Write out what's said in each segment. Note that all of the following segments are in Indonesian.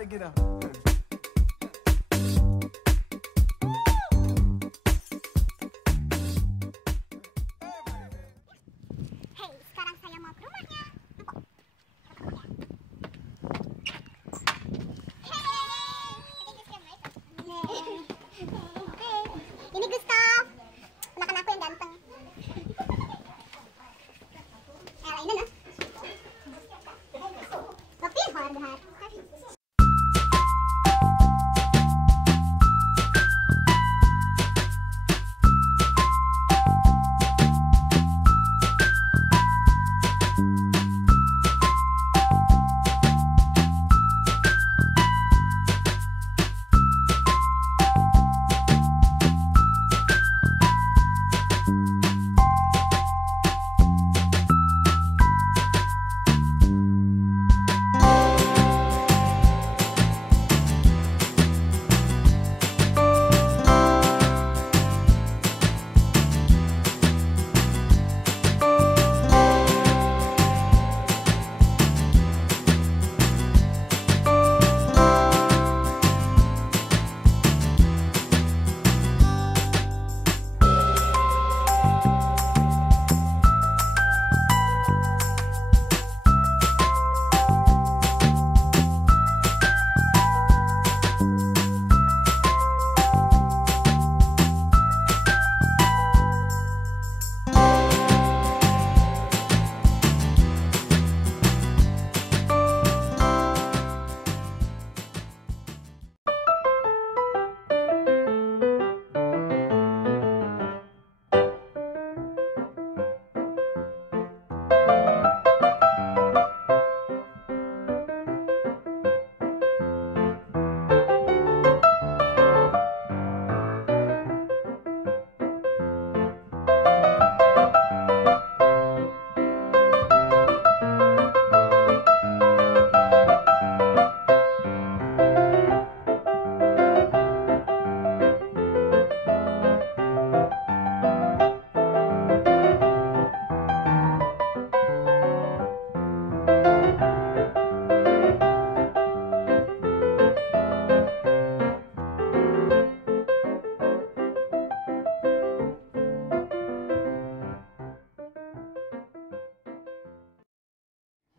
Everybody get up. Hey, sekarang saya mau ke rumahnya. Ini Gustav, ponakan aku yang ganteng. Ini nah. Tapi hard.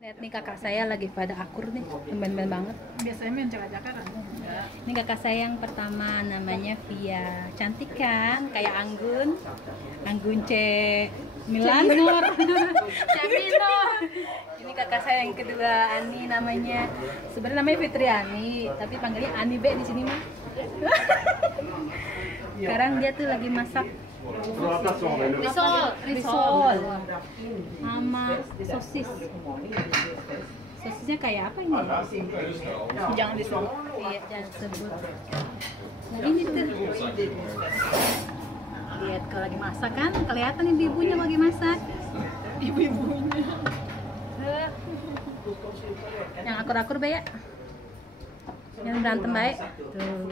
Lihat nih, kakak saya lagi pada akur nih, teman-teman banget. Biasanya main cakar-cakar kan? Ini kakak saya yang pertama namanya Via, cantik kan, kayak Anggun C Milan Nur. Ini kakak saya yang kedua Ani, namanya sebenarnya namanya Fitriani, tapi panggilnya Ani Be di sini mah. Sekarang dia tuh lagi masak risol sama sosis. Sosisnya kayak apa ini? Jangan disebut. Iya, jangan sebut. Nah ini tuh, lihat kalau lagi masak kan, kelihatan ibu-ibunya lagi masak. Ibu-ibunya. Yang akur-akur baik ya, yang berantem baik. Tuh.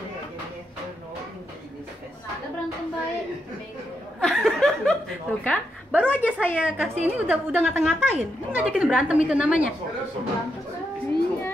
Ada berantem baik. Tuh kan, baru aja saya kasih ini udah ngata-ngatain. Ini ngajakin berantem itu namanya. Iya.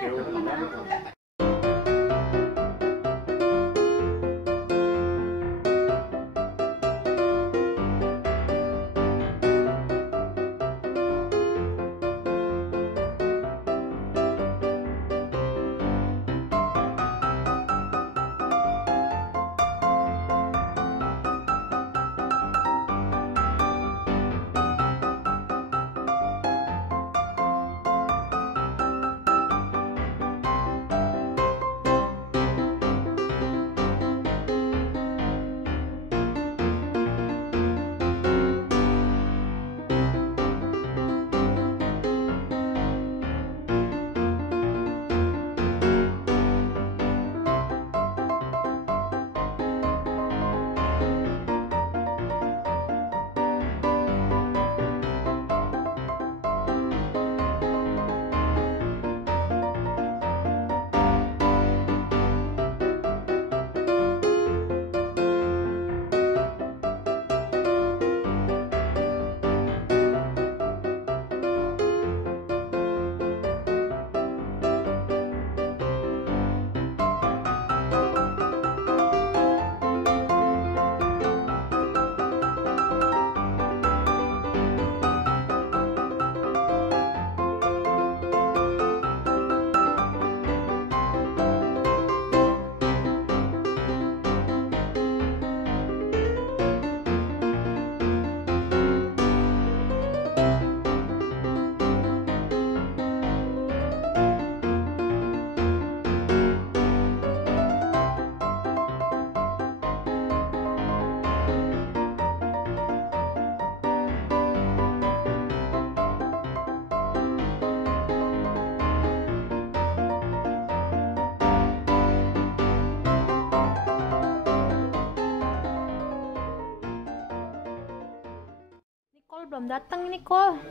belum datang ini Kol.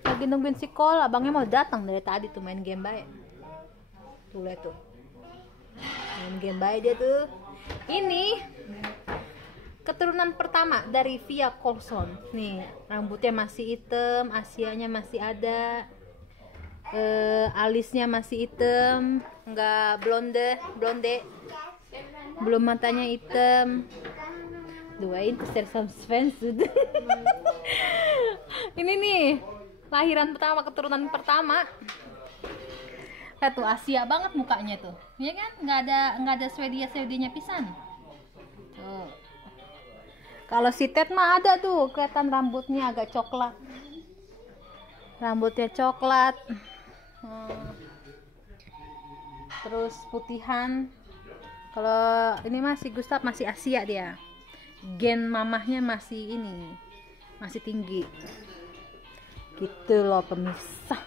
Lagi nungguin si Kol, abangnya mau datang dari tadi tuh main game baik. Tuh lihat tuh. Main game baik dia tuh. Ini keturunan pertama dari Via Coulson. Nih, rambutnya masih hitam, Asianya masih ada. Alisnya masih hitam, nggak blonde. Belum matanya hitam. Doain some fans. Ini nih lahiran pertama, keturunan pertama. Lihat tuh Asia banget mukanya tuh, ya kan? Nggak ada Swedianya pisan. Tuh. Kalau si Ted mah ada tuh, kelihatan rambutnya agak coklat. Rambutnya coklat. Terus putihan. Kalau ini masih Gustaf masih Asia dia. Gen mamahnya masih ini, masih tinggi. Gitu loh pemirsa.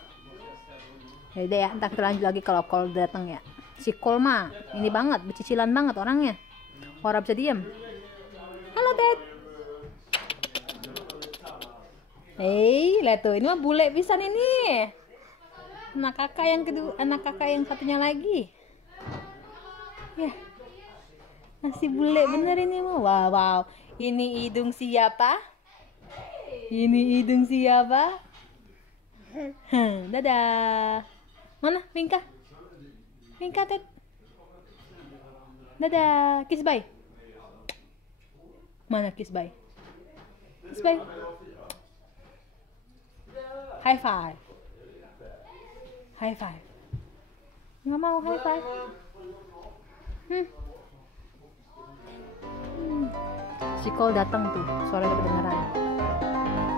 Ya udah ya, entar kita lanjut lagi kalau Kol datang ya. Si Kol mah ini banget, becicilan banget orangnya. Orang bisa diem. Halo Ted. Hei, lihat tuh, ini mah bule pisan ini. Anak kakak yang kedua, anak kakak yang satunya lagi. Ya. Masih bule bener ini mah. Wow. Ini hidung siapa? Ini hidung siapa? Dadah. Mana Winka? Winka Ted. Dadah. Kiss bye. Mana kiss bye? Kiss bye. High five. High five. Nggak mau high five. Si Kol datang tuh, suaranya kedengeran.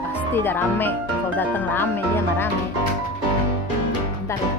Pasti udah rame. Kalau datang rame, dia nggak rame. Bentar ya.